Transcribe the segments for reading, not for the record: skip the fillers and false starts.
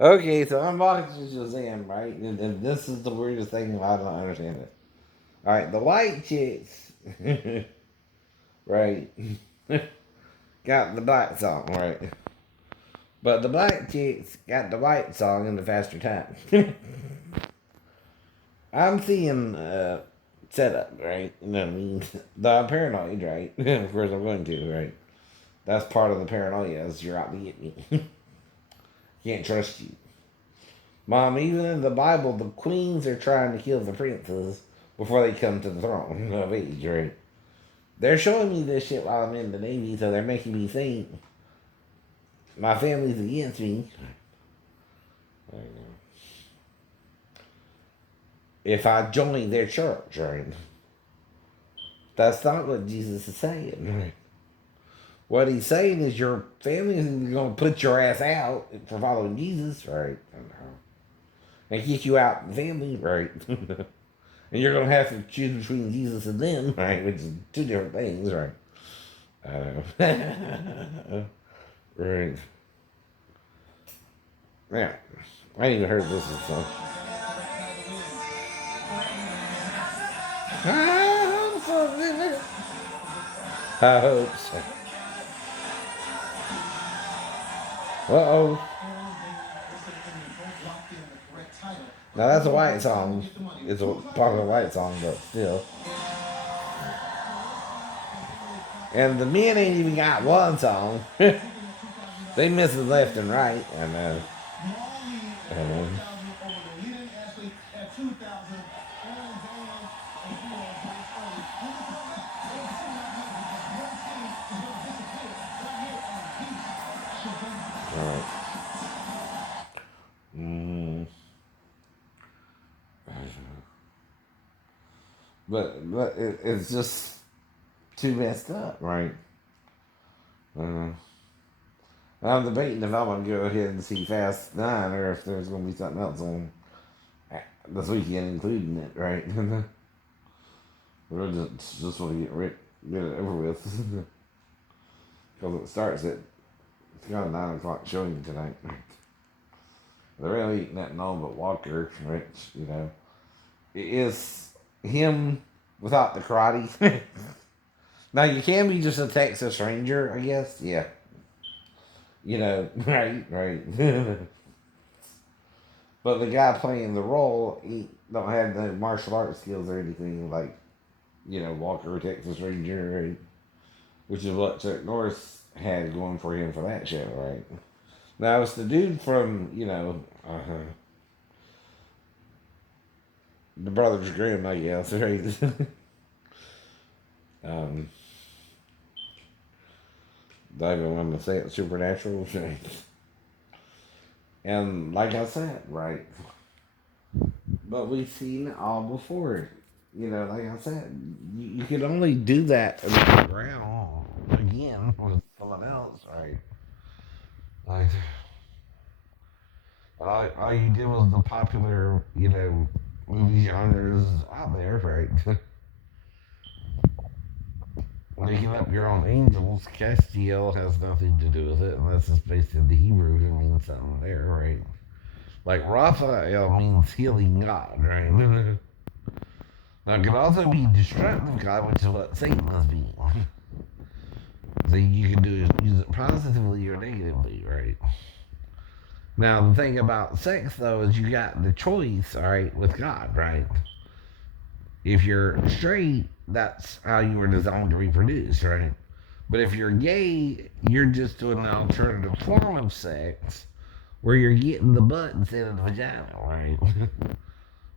Okay, so I'm watching Shazam, right? And this is the weirdest thing I don't understand it. Alright, the white chicks, right, got the black song, right? But the black chicks got the white song in the faster time. I'm seeing setup, right? You know what I mean? I'm paranoid, right? Of course I'm going to, right? That's part of the paranoia is you're out to get me. Can't trust you. Mom, even in the Bible, the queens are trying to kill the princes before they come to the throne of age, right? They're showing me this shit while I'm in the Navy, so they're making me think my family's against me. If I join their church, right? That's not what Jesus is saying, right? What he's saying is your family is going to put your ass out for following Jesus, right? And kick you out the family, right? And you're going to have to choose between Jesus and them, right? Which is two different things, right? Right. Yeah. I ain't even heard this song. I hope so. Uh-oh. Now that's a white song. It's a popular white song, but still. And the men ain't even got one song. They miss it left and right. I know. I know. All right. Mm. But it's just too messed up, right? Uh, I'm debating if I'm gonna go ahead and see Fast Nine or if there's gonna be something else on this weekend, including it, right? We're just want to get it over with because it starts at it's got a 9 o'clock showing tonight. There really ain't nothing on but Walker, which it is him without the karate. Now you can be just a Texas Ranger, I guess. Yeah, right, right. But the guy playing the role, he don't have the martial arts skills or anything like Walker, Texas Ranger, right? Which is what Chuck Norris had going for him for that show, right? Now it's the dude from the Brothers Grimm, I guess, right? um, do I even want to say it? Supernatural, right? And like I said, right? But we've seen it all before. Like I said, you can only do that in the ground again with someone else, right? Like, all you did was the popular, movie genres out there, right? Making up your own angels, Castiel has nothing to do with it unless it's based in the Hebrew, it means something there, right? Like Raphael means healing God, right? Now, it can also be destructive God, which is what Satan must be. So you can use it positively or negatively, right? Now, the thing about sex, though, is you got the choice, all right, with God, right? If you're straight, that's how you were designed to reproduce, right? But if you're gay, you're just doing an alternative form of sex where you're getting the butt instead of the vagina, right?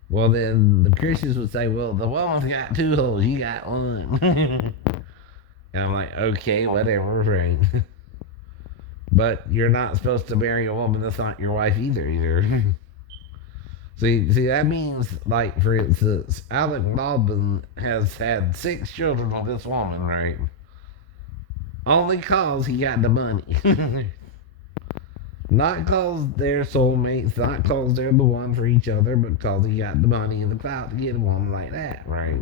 Well, then the Christians would say, well, the woman's got two holes, you got one. And I'm like, okay, whatever, right? But you're not supposed to marry a woman that's not your wife either. See, that means, like, for instance, Alec Baldwin has had 6 children with this woman, right? Only cause he got the money. Not cause they're soulmates, not cause they're the one for each other, but cause he got the money and the clout to get a woman like that, right?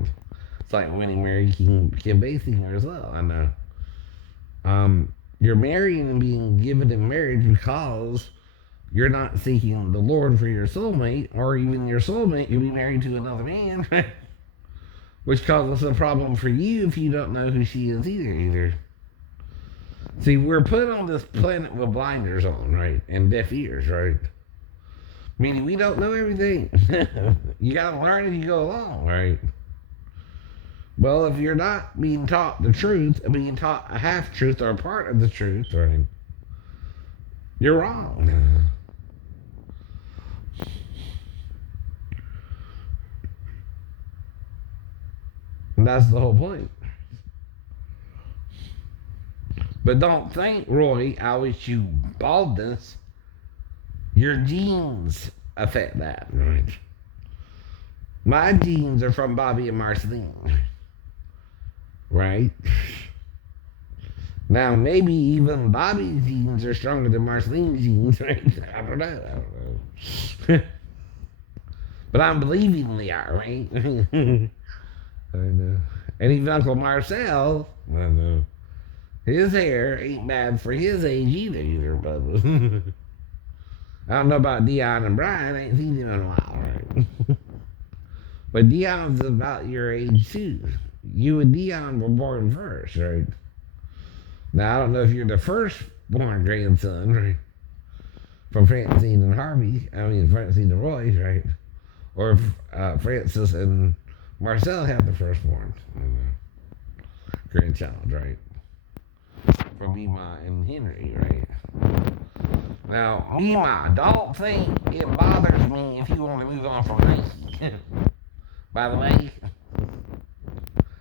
It's like when he married Kim Basinger as well, I know. You're marrying and being given in marriage because you're not seeking the Lord for your soulmate, or even your soulmate could be married to another man, which causes a problem for you if you don't know who she is either. See, we're put on this planet with blinders on, right? And deaf ears, right? Meaning we don't know everything. You gotta learn as you go along, right? Well, if you're not being taught the truth, being taught a half truth or a part of the truth, right? You're wrong. And that's the whole point. But don't think, Roy, I wish you baldness. Your genes affect that, right? My genes are from Bobby and Marceline, right? Now, maybe even Bobby's genes are stronger than Marceline's genes, right? I don't know. But I'm believing they are, right? I know. And even Uncle Marcel, I know. His hair ain't bad for his age either, Bubba. I don't know about Dion and Brian. I ain't seen him in a while, right? But Dion's about your age too. You and Dion were born first, right? Now I don't know if you're the first born grandson, right? From Francine and Harvey. I mean Francine and Royce, right? Or if Francis and Marcel have the firstborn grandchild, right? From Mima and Henry, right? Now, Mima, don't think it bothers me if you want to move on from Nike. By the way,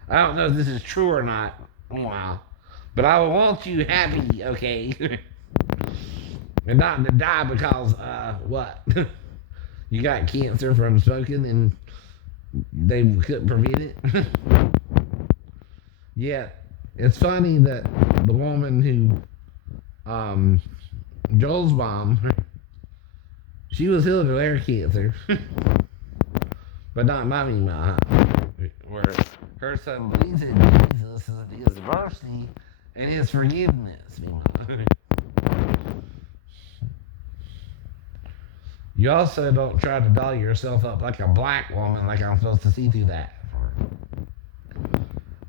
I don't know if this is true or not, Mima, but I want you happy, okay? And not to die because, what? You got cancer from smoking and they couldn't prevent it? Yeah, it's funny that the woman who, Joel's mom, she was healed of air cancer, but not my Mima, where her son believes in Jesus and his mercy and his forgiveness, Mima. You also don't try to doll yourself up like a black woman, like I'm supposed to see through that.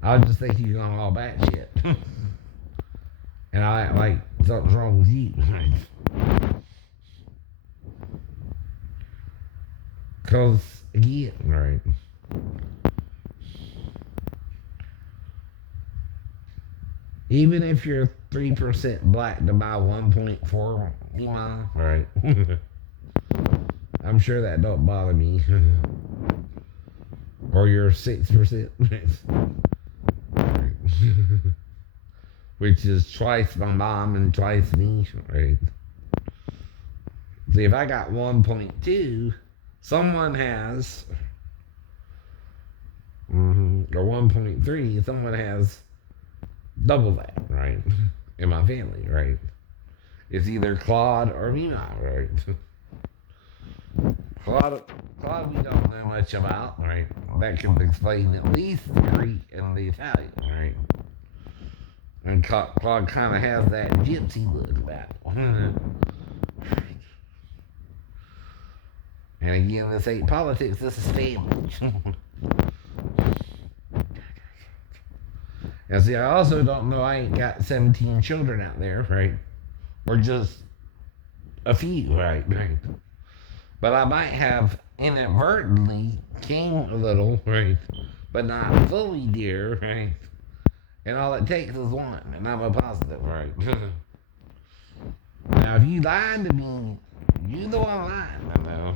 I just think you're going all bad shit. And I act like something's wrong with you. Because, again, right? Even if you're 3% black to buy 1.4 Mima, right? I'm sure that don't bother me. Or you're 6%. Which is twice my mom and twice me, right? See, if I got 1.2, someone has, or 1.3, someone has double that, right? In my family, right? It's either Claude or Mima, right? Claude we don't know much about, right? That can explain at least the Greek and the Italian, right? And Claude kind of has that gypsy look about it. And again, this ain't politics, this is family. And see, I also don't know, I ain't got 17 children out there, right? Or just a few, right? But I might have inadvertently came a little, right? But not fully, dear, right? And all it takes is one, and I'm a positive, right? Now, if you lied to me, you the one lying, I know.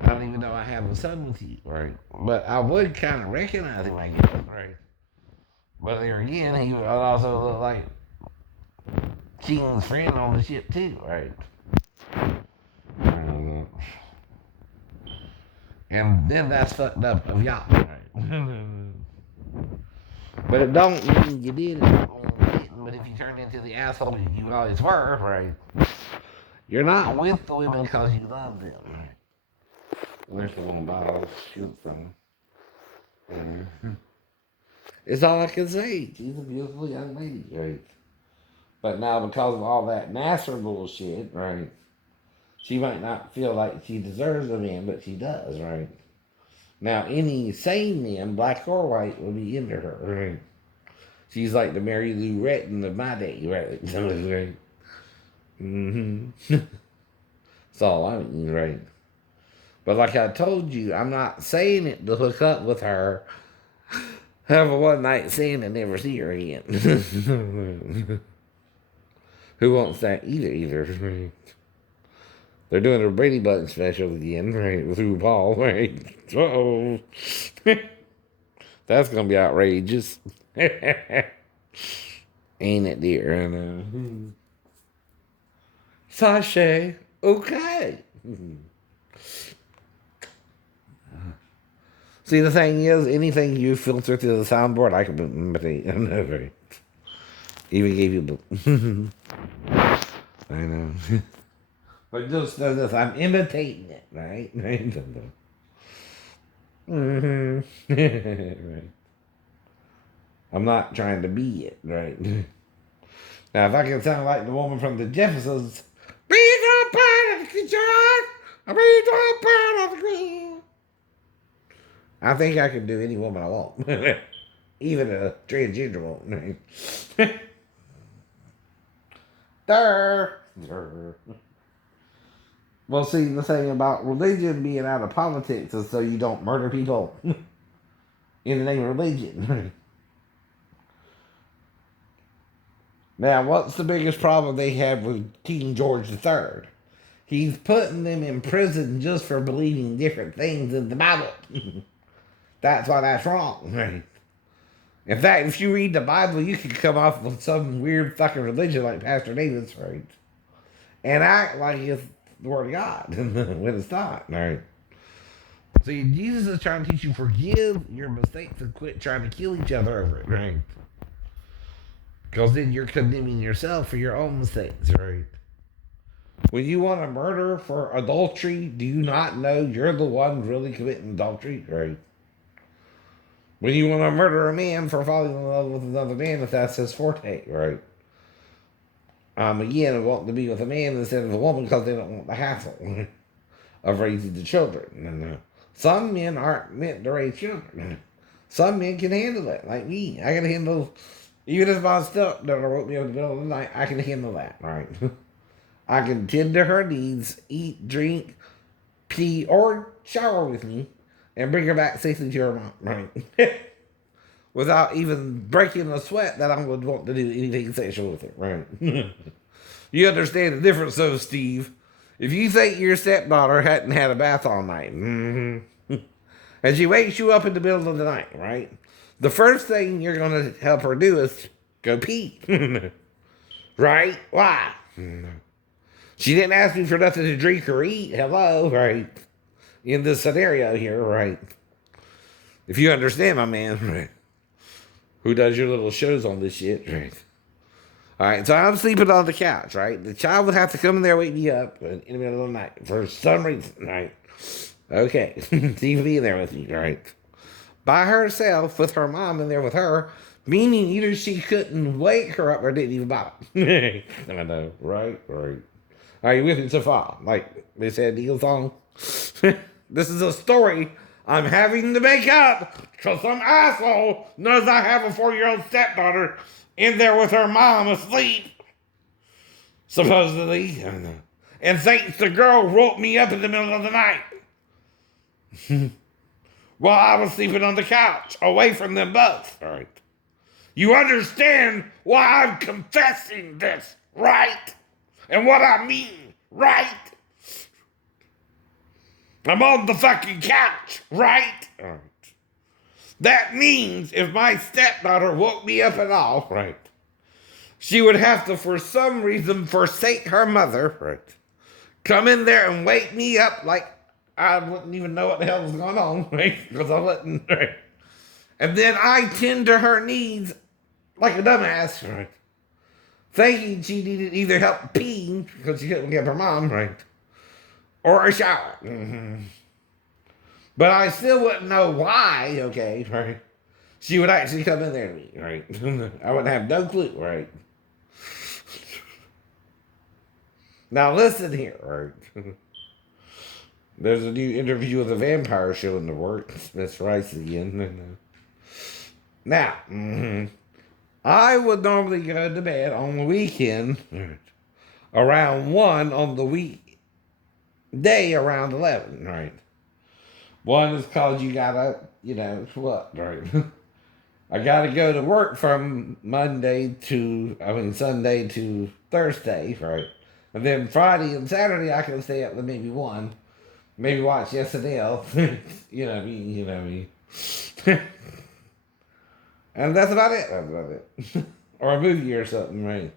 I don't even know I have a son with you, right? But I would kind of recognize him, I guess, right? But there again, he would also look like King's friend on the ship too, right? And then that's fucked up of y'all, right? But it don't mean you did it. But if you turned into the asshole you always were, right? You're not with the women because you love them, right? There's the one bottle to shoot from. It's all I can say. She's a beautiful young lady, right? But now because of all that NASA bullshit, right? She might not feel like she deserves a man, but she does, right? Now, any sane man, black or white, will be into her, right? She's like the Mary Lou Retton of my day, right? Right? Mm-hmm. That's all I mean, right? But like I told you, I'm not saying it to hook up with her, have a one night stand, and never see her again. Who wants that either? They're doing a Brady Bunch special again, right? With RuPaul, right? Uh-oh. That's gonna be outrageous. Ain't it, dear? I know. Sasha, okay. See, the thing is, anything you filter through the soundboard, I can imitate. Even gave you the. I know. But just know this, I'm imitating it, right? Mm-hmm. Right. I'm not trying to be it, right? Now, if I can sound like the woman from the Jeffersons, be the part of the kitchen, be the part of the grill. I think I can do any woman I want, even a transgender woman. Durr. Well, see, the thing about religion being out of politics is so you don't murder people in the name of religion. Now, what's the biggest problem they have with King George III? He's putting them in prison just for believing different things in the Bible. That's why that's wrong. Right? In fact, if you read the Bible, you can come off with some weird fucking religion like Pastor David's, right? And act like it's the Word of God when it's not, right? See, Jesus is trying to teach you forgive your mistakes and quit trying to kill each other over it, right? Because then you're condemning yourself for your own mistakes, right? When you want to murder for adultery, do you not know you're the one really committing adultery, right? When you want to murder a man for falling in love with another man, if that's his forte, right? Again, wanting to be with a man instead of a woman because they don't want the hassle of raising the children. And, some men aren't meant to raise children. Some men can handle it, like me. I can handle, even if my stepdaughter woke me up in the middle of the night, I can handle that, right? I can tend to her needs, eat, drink, pee, or shower with me, and bring her back safely to her mom, right? Without even breaking a sweat that I would want to do anything sexual with her, right? You understand the difference, though, Steve. If you think your stepdaughter hadn't had a bath all night, and she wakes you up in the middle of the night, right? The first thing you're going to help her do is go pee. Right? Why? She didn't ask me for nothing to drink or eat. Hello, right? In this scenario here, right? If you understand, my man, right? Who does your little shows on this shit, right? All right, so I'm sleeping on the couch, right? The child would have to come in there and wake me up in the middle of the night for some reason, right? Okay, she would be in there with me, right? By herself, with her mom in there with her, meaning either she couldn't wake her up or didn't even bother. I know, right? Are you with me so far? Like they said, Neil song. This is a story I'm having to make up because some asshole knows I have a 4-year-old stepdaughter in there with her mom asleep, supposedly, and thinks the girl woke me up in the middle of the night while I was sleeping on the couch, away from them both. All right. You understand why I'm confessing this, right? And what I mean, right? I'm on the fucking couch, right? All right. That means if my stepdaughter woke me up at all, right, she would have to, for some reason, forsake her mother, right, come in there and wake me up like I wouldn't even know what the hell was going on, right, because I wouldn't, right. And then I tend to her needs like a dumbass, right, thinking she needed either help peeing, because she couldn't get her mom, right, or a shower. Mm-hmm. But I still wouldn't know why, okay, right? She would actually come in there to me, right? I wouldn't have no clue, right? Now listen here, right? There's a new interview with a vampire show in the works. Miss Rice again. Now, I would normally go to bed on the weekend around 1 on the weekday around 11, right? One is called you gotta, what, right? I gotta go to work from Sunday to Thursday, right? And then Friday and Saturday I can stay up to maybe 1. Maybe watch SNL. you know me. And that's about it. That's about it. Or a movie or something, right?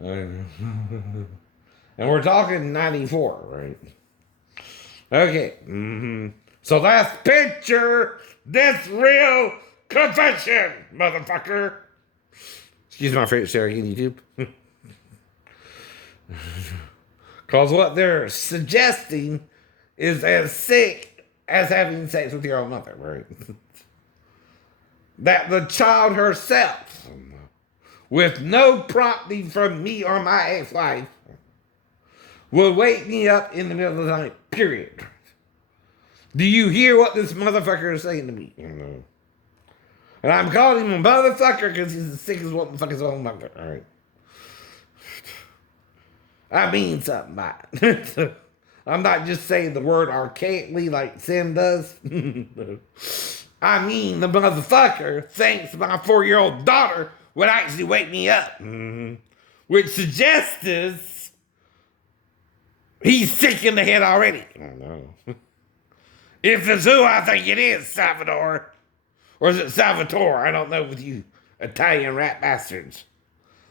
And we're talking 94, right? Okay. So let's picture this real confession, motherfucker. Excuse my French there on YouTube. Because what they're suggesting is as sick as having sex with your own mother, right? That the child herself, with no prompting from me or my ex-wife, will wake me up in the middle of the night, period. Do you hear what this motherfucker is saying to me? And I'm calling him a motherfucker because he's as sick as what the fuck his own mother, all right? I mean something by it. I'm not just saying the word archaically like Sim does. I mean the motherfucker thinks my 4-year-old daughter would actually wake me up. Which suggests he's sick in the head already. I don't know. If it's who I think it is, Salvador. Or is it Salvatore? I don't know with you Italian rat bastards.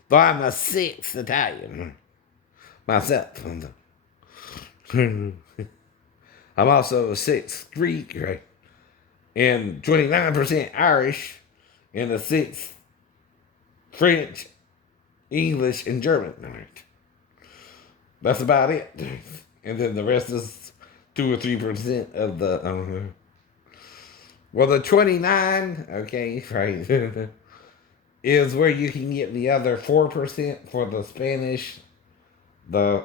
Though I'm a 6th Italian. Myself. I'm also a 6th Greek, right? And 29% Irish, and a 6th French, English, and German. Right? That's about it. And then the rest is 2 or 3% of the. Well, the 29, okay, right, is where you can get the other 4% for the Spanish, the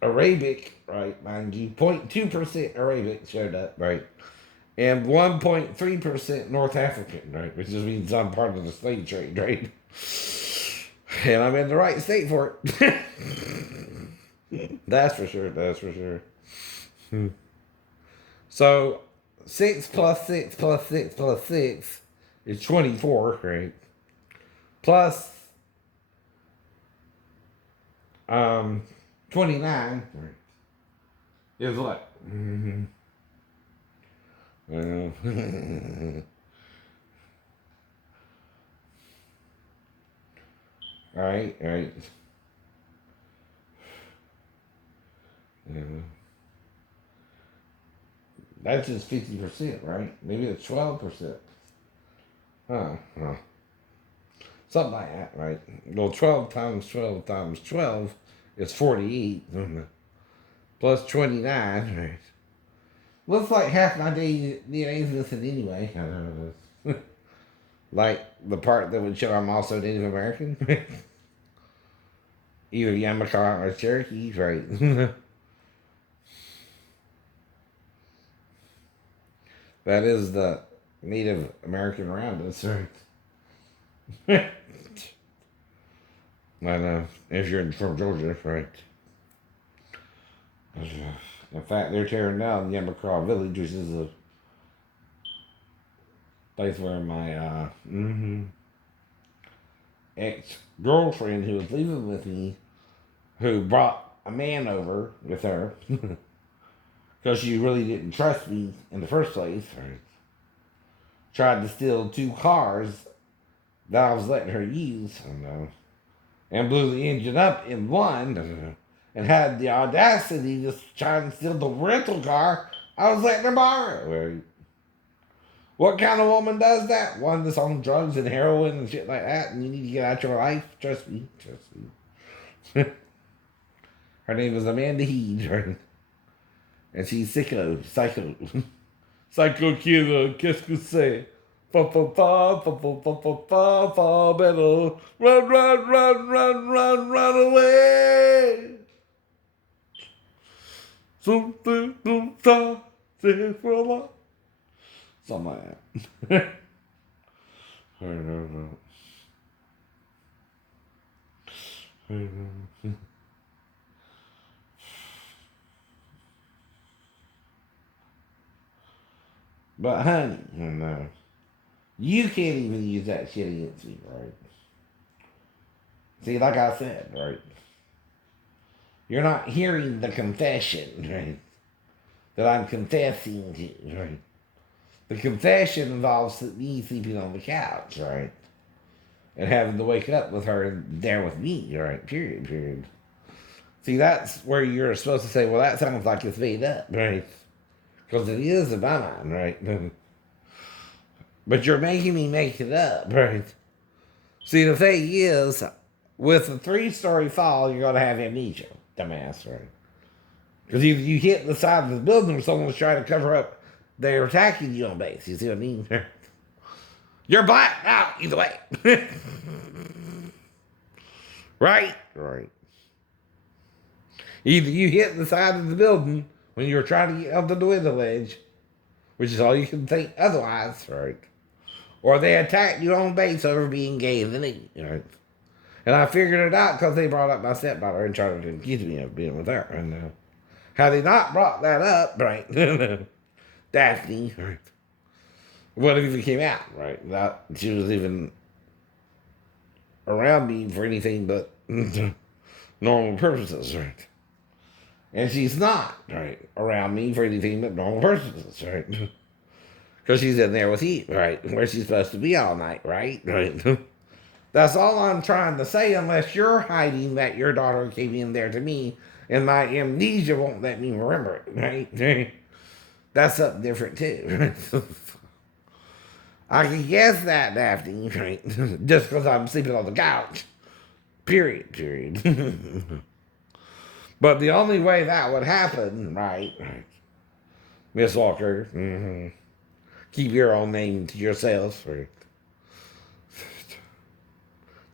Arabic, right, mind you, 0.2% Arabic showed up, right, and 1.3% North African, right, which just means I'm part of the slave trade, right, and I'm in the right state for it. That's for sure, that's for sure. So, 6 plus 6 plus 6 plus 6 is 24, right, plus 29 is what? Well, right. That's just 50%, right? Maybe it's 12%. Huh. Something like that, right? Well, 12 times 12 times 12 is 48. Plus 29, right? Looks like half my DNA is missing anyway. I don't know. Like the part that would show I'm also Native American. Either Yamaka or Cherokee, right? That is the Native American around us, right? I know. If you're from Georgia, right? In fact, they're tearing down Yamacraw Village, which is a place where my ex-girlfriend who was living with me, who brought a man over with her, because she really didn't trust me in the first place, right? Tried to steal 2 cars that I was letting her use, and blew the engine up in one, and had the audacity to try and steal the rental car I was letting her borrow. What kind of woman does that? One that's on drugs and heroin and shit like that, and you need to get out your life? Trust me. Her name is Amanda Heed, right? And she's psycho. Psycho killer, qu'est-ce que c'est? Fa fa fa fa fa fa fa fa fa better run run run run run run away. Something something for a lot. Something like that. But honey, no. You can't even use that shit against me, right? See, like I said, right? You're not hearing the confession, right? That I'm confessing to, right? The confession involves me sleeping on the couch, right? And having to wake up with her there with me, right? Period. See, that's where you're supposed to say, well, that sounds like it's made up, right? Because it is in my mind, right? But you're making me make it up, right? See, the thing is, with a 3-story fall, you're going to have amnesia, dumbass, right? Because you hit the side of the building or someone's trying to cover up, they're attacking you on base. You see what I mean? You're blacked out either way. Right? Right. Either you hit the side of the building when you're trying to get up to the window ledge, which is all you can think otherwise, right? Or they attacked you on base over being gay in the knee, right? And I figured it out because they brought up my stepdaughter and tried to accuse me of being with her. And had they not brought that up, right? Daphne, right? What if it came out, right? Not she was even around me for anything but normal purposes, right? And she's not, right, around me for anything but normal purposes, right? Because she's in there with you, right? Where she's supposed to be all night, right? Right. That's all I'm trying to say, unless you're hiding that your daughter came in there to me and my amnesia won't let me remember it, right? That's something different too, right? I can guess that, Daphne, right? Just because I'm sleeping on the couch. Period. But the only way that would happen, right, Miss Walker, keep your own name to yourself, right?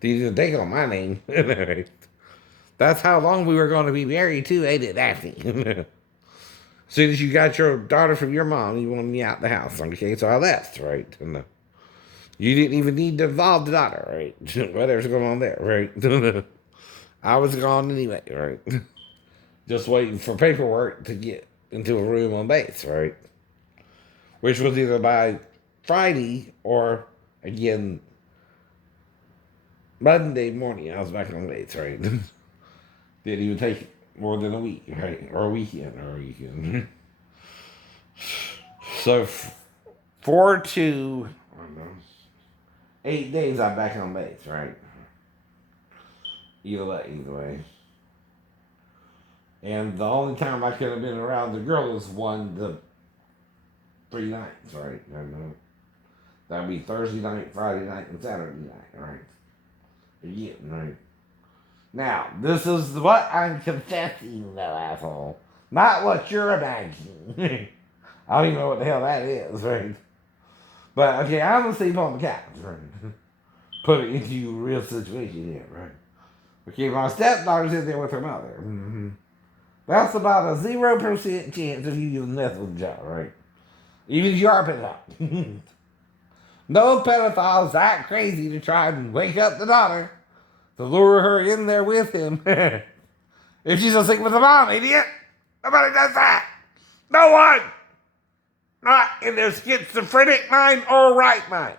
You didn't take on my name. That's how long we were going to be married, too, ain't it, Daphne? As soon as you got your daughter from your mom, you wanted me out the house, okay? So I left, right? And you didn't even need to involve the daughter, right? Whatever's going on there, right? I was gone anyway, right? Just waiting for paperwork to get into a room on base, right? Which was either by Friday or, again, Monday morning. I was back on base, right? Didn't even take more than a week, right? Or a weekend. So, 4 to, I don't know, 8 days I'm back on base, right? Either way. And the only time I could have been around the girl is 1 to 3 nights, right? That'd be Thursday night, Friday night, and Saturday night, right? Again, right? Now, this is what I'm confessing, though, asshole. Not what you're imagining. I don't even know what the hell that is, right? But, okay, I'm gonna sleep on the couch, right? Put it into a real situation here, right? Okay, my stepdaughter's in there with her mother. That's about a 0% chance of you using meth with a job, right? Even if you are a pedophile. No pedophile's that crazy to try and wake up the daughter to lure her in there with him. If she's asleep with the mom, idiot. Nobody does that. No one. Not in their schizophrenic mind or right mind.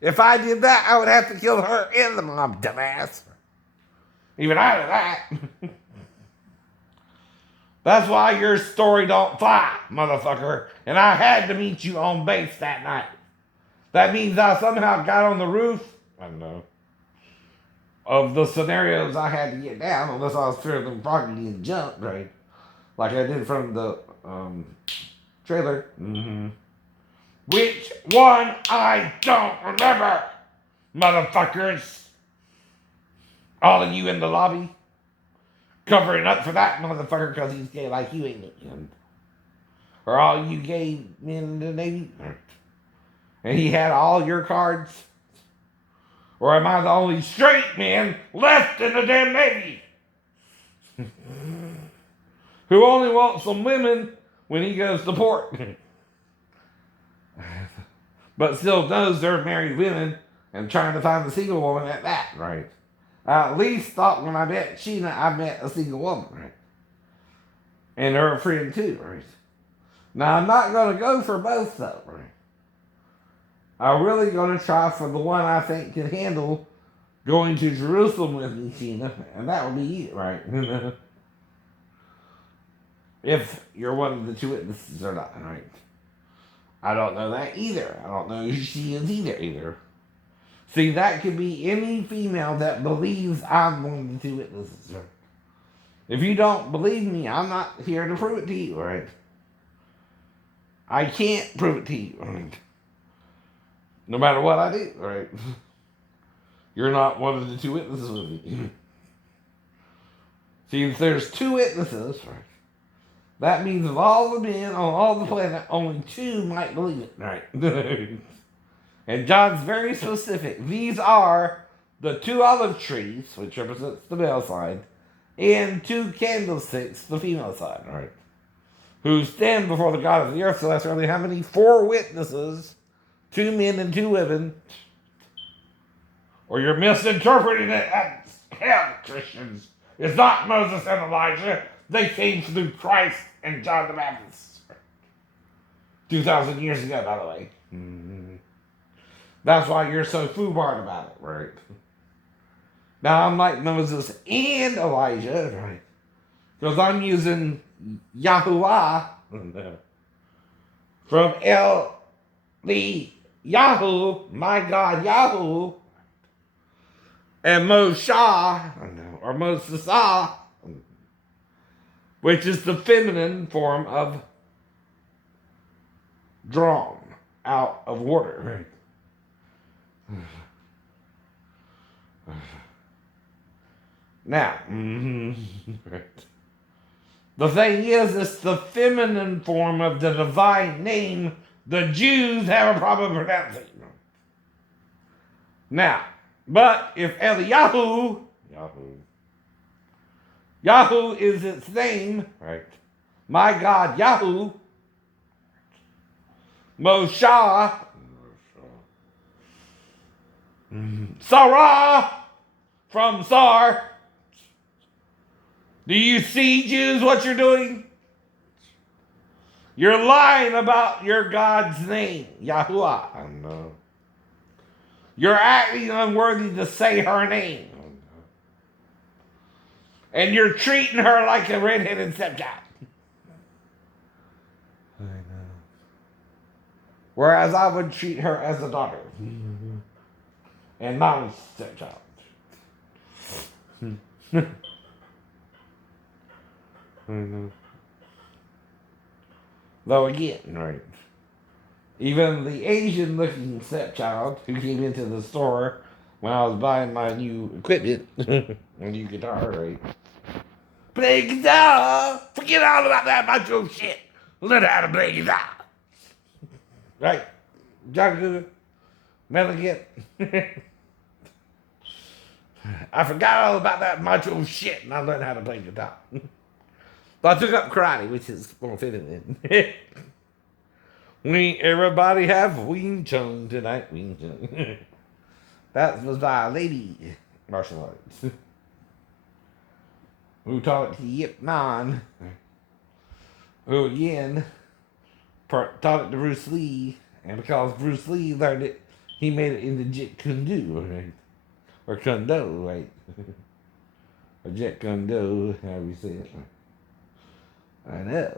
If I did that, I would have to kill her and the mom, dumbass. Even I know that. That's why your story don't fly, motherfucker. And I had to meet you on base that night. That means I somehow got on the roof, I don't know, of the scenarios I had to get down, unless I was fearing probably getting jumped, right? Like I did from the trailer. Which one I don't remember, motherfuckers. All of you in the lobby, covering up for that motherfucker because he's gay like you ain't it. Or all you gay men in the Navy. And he had all your cards? Or am I the only straight man left in the damn Navy? Who only wants some women when he goes to port. But still knows they're married women and trying to find a single woman at that, right? I at least thought when I met Sheena, I met a single woman, right? And her friend too, right? Now, I'm not going to go for both, though, right? I'm really going to try for the one I think can handle going to Jerusalem with me, Sheena, and that would be it, right? If you're one of the two witnesses or not, right? I don't know that either. I don't know who she is either. See, that could be any female that believes I'm one of the two witnesses, right? If you don't believe me, I'm not here to prove it to you, right? I can't prove it to you, right? No matter what I do, right? You're not one of the two witnesses with me. See, if there's two witnesses, right, that means of all the men on all the planet, only two might believe it, right? And John's very specific. These are the two olive trees, which represents the male side, and two candlesticks, the female side, right? Who stand before the God of the earth. So that's really how many? 4 witnesses, 2 men and 2 women. Or you're misinterpreting it as hell, Christians. It's not Moses and Elijah. They came through Christ and John the Baptist. 2,000 years ago, by the way. Mm-hmm. That's why you're so foobarred about it, right? Now, I'm like Moses and Elijah, right? Because I'm using Yahuwah from Yahoo, my God, Yahoo, and Moshe, or Moses, which is the feminine form of drawn out of water. Now, the thing is, it's the feminine form of the divine name the Jews have a problem pronouncing. Now, but if Eliyahu, Yahoo is its name, right? My God, Yahoo, Moshe, Sarah, from Sar. Do you see, Jews, what you're doing? You're lying about your God's name, Yahuwah. You're acting unworthy to say her name. And you're treating her like a redheaded stepchild. I know. Whereas I would treat her as a daughter. And not a stepchild. I know. Though again, right, even the Asian-looking stepchild who came into the store when I was buying my new equipment, my new guitar, right, play guitar, forget all about that macho shit, learn how to play guitar, right, John Cougar, Melicate, I forgot all about that macho shit and I learned how to play guitar. But I took up karate, which is more fitting in. We everybody have Wing Chun tonight. Wing Chun. That was by a lady martial arts who taught it to Yip Man, who again taught it to Bruce Lee, and because Bruce Lee learned it, he made it into Jeet Kune Do, right? Or Kune Do, right? Or Jeet Kune Do, however you say it. I know.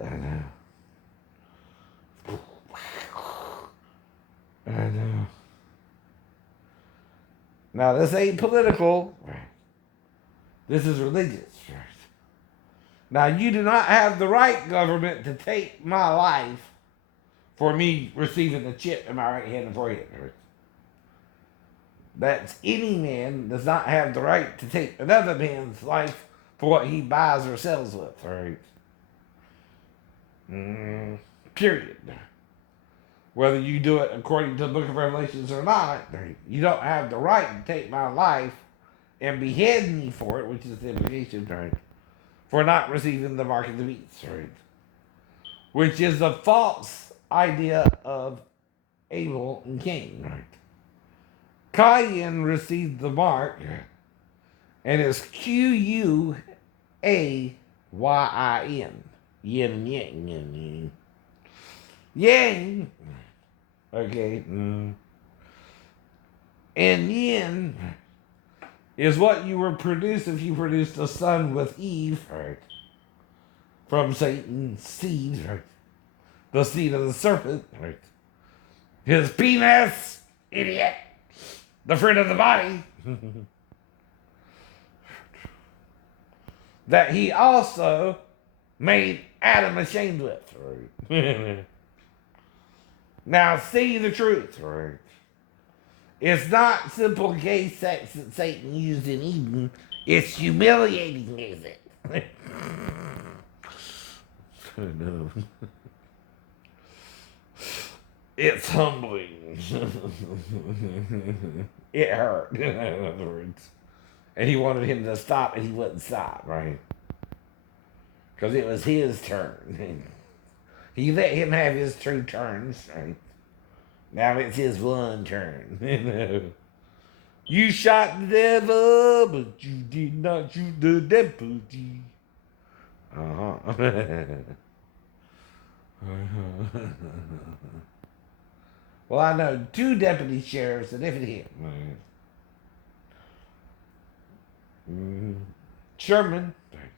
Now, this ain't political. This is religious. Now, you do not have the right, government, to take my life for me receiving a chip in my right hand and forehead. That's any man does not have the right to take another man's life for what he buys or sells with. All right. Period. whether you do it according to the book of Revelations or not, you don't have the right to take my life and behead me for it, which is the implication, right? For not receiving the mark of the beast, right? Which is a false idea of Abel and Cain, right? Cain received the mark, and it's Quayin. Yin and yang, yin and yang. Yang, okay, and yin is what you would produce if you produced a son with Eve, right? From Satan's seed, right? The seed of the serpent, right? His penis, idiot. The fruit of the body. That he also made Adam ashamed with, right? Now, see the truth, right? It's not simple gay sex that Satan used in Eden. It's humiliating, is it? No. It's humbling. It hurt, in other words. And he wanted him to stop, and he wouldn't stop, right? Because it was his turn. He let him have his 2 turns, right? Now it's his 1 turn. You shot the devil, but you did not shoot the deputy. Well, I know 2 deputy sheriffs that if it hit. Sherman, right,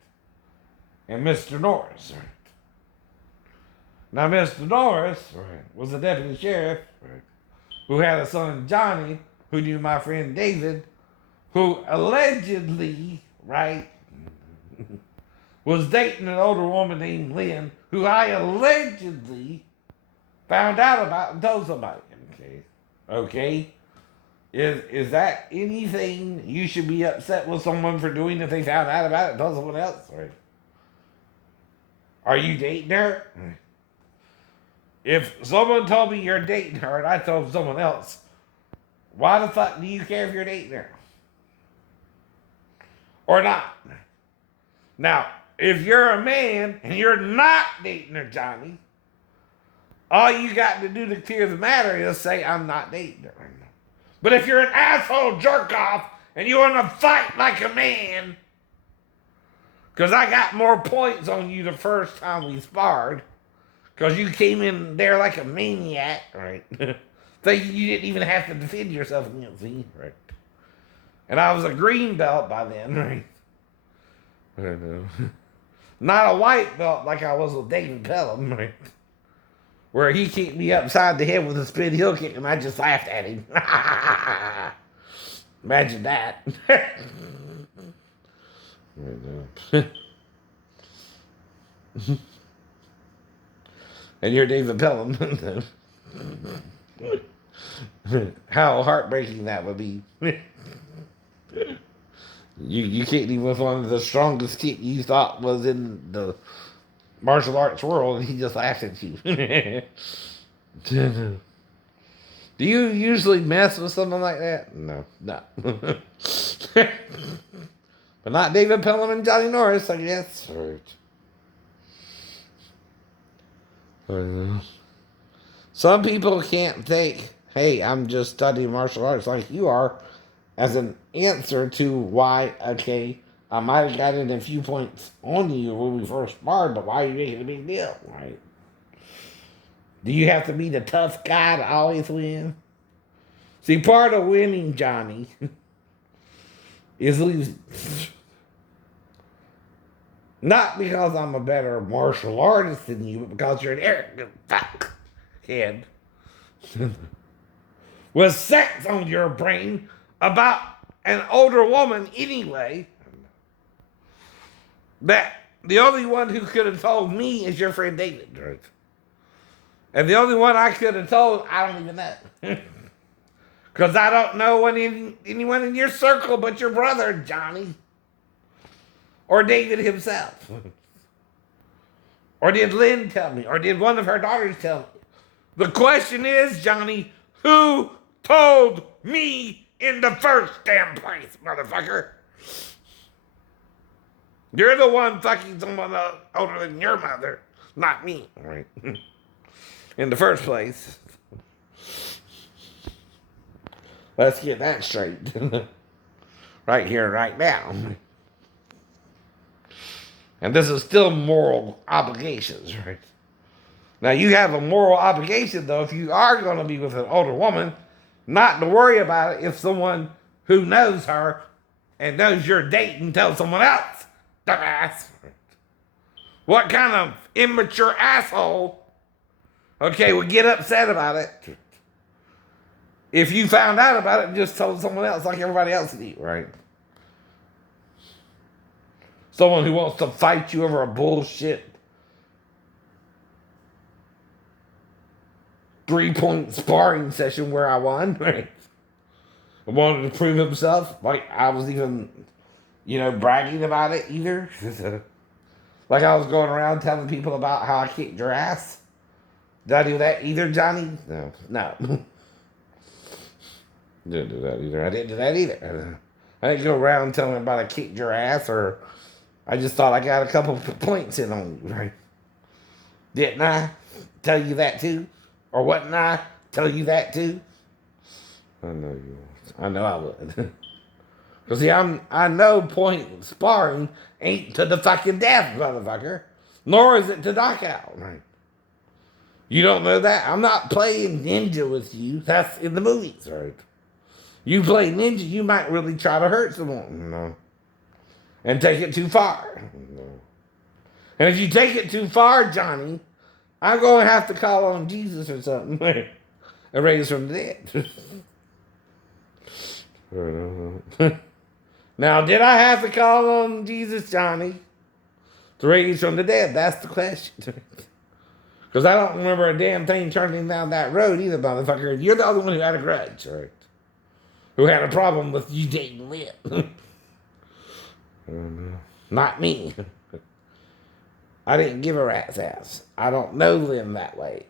and Mr. Norris, right. Now, Mr. Norris, right, was a deputy sheriff, right, who had a son, Johnny, who knew my friend David, who allegedly, right, was dating an older woman named Lynn, who I allegedly found out about and told somebody. Okay? Is that anything you should be upset with someone for doing if they found out about it and told someone else? Right? Are you dating her? If someone told me you're dating her and I told someone else, why the fuck do you care if you're dating her? Or not? Now, if you're a man and you're not dating her, Johnny, all you got to do to clear the matter is say, I'm not dating her. But if you're an asshole jerk-off and you want to fight like a man, because I got more points on you the first time we sparred, because you came in there like a maniac, right? Thinking you didn't even have to defend yourself against me, right? And I was a green belt by then, right? I don't know. Not a white belt like I was with David Pelham, right? Where he kicked me upside the head with a spin heel kick and I just laughed at him. Imagine that. And you're David Pelham. How heartbreaking that would be. You kicked him with one of the strongest kick you thought was in the martial arts world, and he just laughed at you. Do you usually mess with someone like that? No. But not David Pelham and Johnny Norris, I guess. Right. Some people can't think, hey, I'm just studying martial arts like you are, as an answer to why, okay, I might have gotten a few points on you when we first sparred, but why are you making a big deal, right? Do you have to be the tough guy to always win? See, part of winning, Johnny, is losing. Not because I'm a better martial artist than you, but because you're an arrogant fuckhead with sex on your brain about an older woman anyway. That the only one who could have told me is your friend David, right? And the only one I could have told, I don't even know. Because I don't know anyone in your circle but your brother, Johnny. Or David himself. Or did Lynn tell me? Or did one of her daughters tell me? The question is, Johnny, who told me in the first damn place, motherfucker? You're the one fucking someone older than your mother, not me, right? In the first place. Let's get that straight. Right here, right now. And this is still moral obligations, right? Now, you have a moral obligation, though, if you are going to be with an older woman, not to worry about it if someone who knows her and knows you're dating tells someone else. Dumbass. What kind of immature asshole, okay, would get upset about it if you found out about it and just told someone else like everybody else did, right? Someone who wants to fight you over a bullshit 3-point sparring session where I won, right? I wanted to prove himself. Like, I was even, bragging about it either. Like, I was going around telling people about how I kicked your ass. Did I do that either, Johnny? No. Didn't do that either. I didn't do that either. I didn't go around telling everybody I kicked your ass, or I just thought I got a couple points in on you, right? Didn't I tell you that too? Or wouldn't I tell you that too? I know you would. I know I would. Because see, I know point sparring ain't to the fucking death, motherfucker. Nor is it to knockout, right? You don't know that? I'm not playing ninja with you. That's in the movies, right? You play ninja, you might really try to hurt someone, and take it too far. And if you take it too far, Johnny, I'm going to have to call on Jesus or something and raise from the dead. Now, did I have to call on Jesus, Johnny, to raise from the dead? That's the question. Because I don't remember a damn thing turning down that road either, motherfucker. You're the only one who had a grudge, right? Who had a problem with you dating Lynn. Not me. I didn't give a rat's ass. I don't know Lynn that way.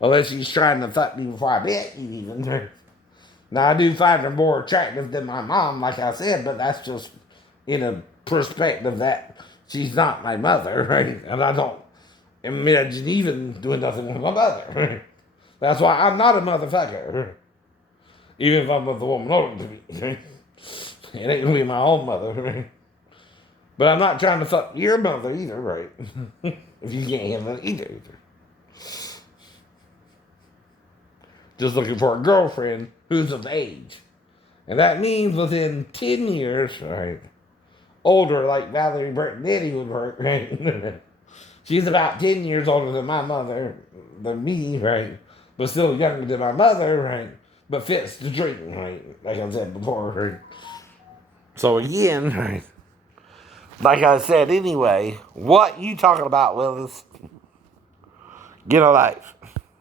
Unless she's trying to fuck me before I met you even. Now, I do find her more attractive than my mom, like I said, but that's just in a perspective that she's not my mother, right? And I don't imagine even doing nothing with my mother, right? That's why I'm not a motherfucker. Even if I'm with a woman older than me. Right? It ain't gonna be my own mother, right? But I'm not trying to fuck your mother either, right? If you can't handle it either. Just looking for a girlfriend who's of age. And that means within 10 years, right? Older, like Valerie Bertinetti would work, right? She's about 10 years older than my mother, than me, right? But still younger than my mother, right? But fits the dream, right? Like I said before, right? So again, right? Like I said anyway, what you talking about, Willis? Get a life.